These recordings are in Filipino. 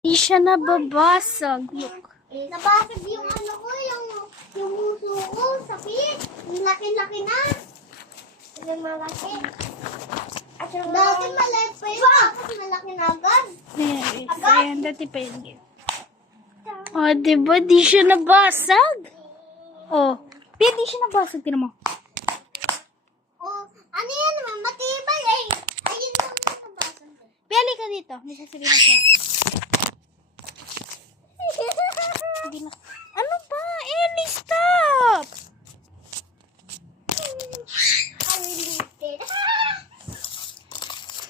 Di siya nababasag. Look. Nabasag yung ano ko, yung muso ko, sakit. Yung laki-laki na. Yung malaki. Dati maliit pa yun, tapos malaki na agad. Ayan, dati pa yun. O, diba? Di siya nabasag. O. Pia, di siya nabasag. Tinan mo. Oh, ano yan naman, matibay eh. Ayun lang nabasag. Pia, ka dito. May sasabihin ako. Hindi na. Ano ba? Ellie, stop! Unlimited.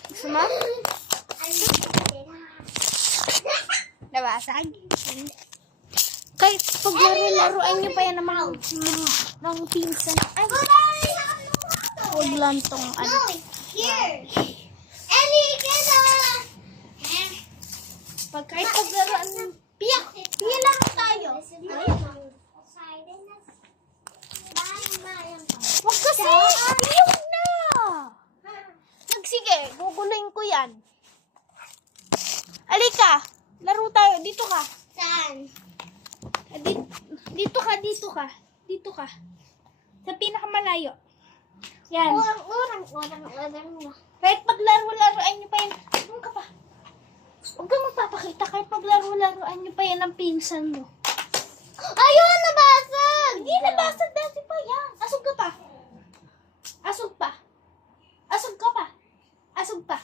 Gusto mo? Unlimited. Nabasag? Kahit paglaro-laruan nyo pa yan ng pinsan. Ay, huwag lang tong ano. No, here. Ellie, get Kahit paglaruan ng piyak. Piya lang tayo. Huwag kasi. Piyok na. Sige, guguluhin ko yan. Alika, laro tayo. Dito ka. Saan? Dito ka. Dito ka. Sa pinakamalayo. Yan. Urang. Kahit paglaro-laruan nyo pa yan. Doon ka pa. Huwag kang magpapakita. Kahit paglaro-laruan nyo pa yan ng pinsan mo. Ayun, nabasag! Hindi nabasag dati pa yan. Asog ka pa. Asog pa. Asog ka pa. Asog pa.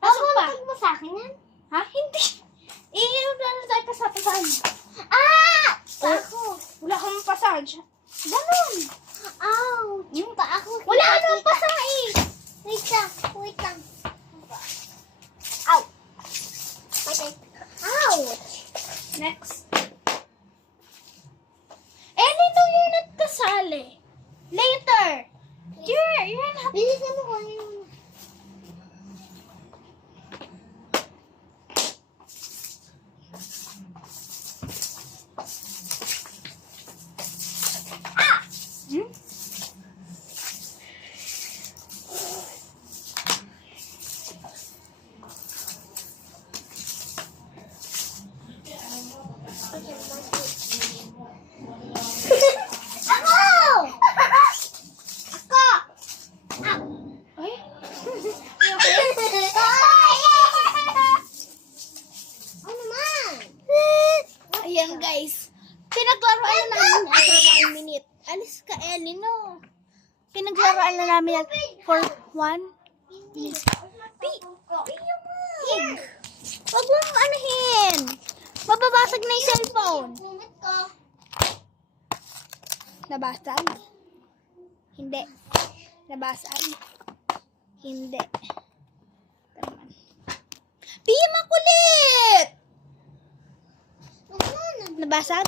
Asog pa. Pag mo sa akin yan? Ha? Hindi. Ano tayo pasapasahan? Ah! Ako. Wala kang pasage. Ganun. Ow! Yung pa ako. Wala nang pasay. Wait lang. Ow! Wait. Ouch! Next. Nito you're not kasali. Later. You're not. Bilisan mo ko yun. Hmm? Ako! Ako! Ay? Ano naman? Ayan guys. Pinaglaruan na namin after 1 minute. Alis ka, Ellie, no. Pinaglaruan na namin yan for 1 minute. Huwag mong anuhin. Mababasag na yung cellphone. Kumit ko. Nabasag? Hindi. Nabasag? Hindi. Taman. Pia, makulit! Nabasag?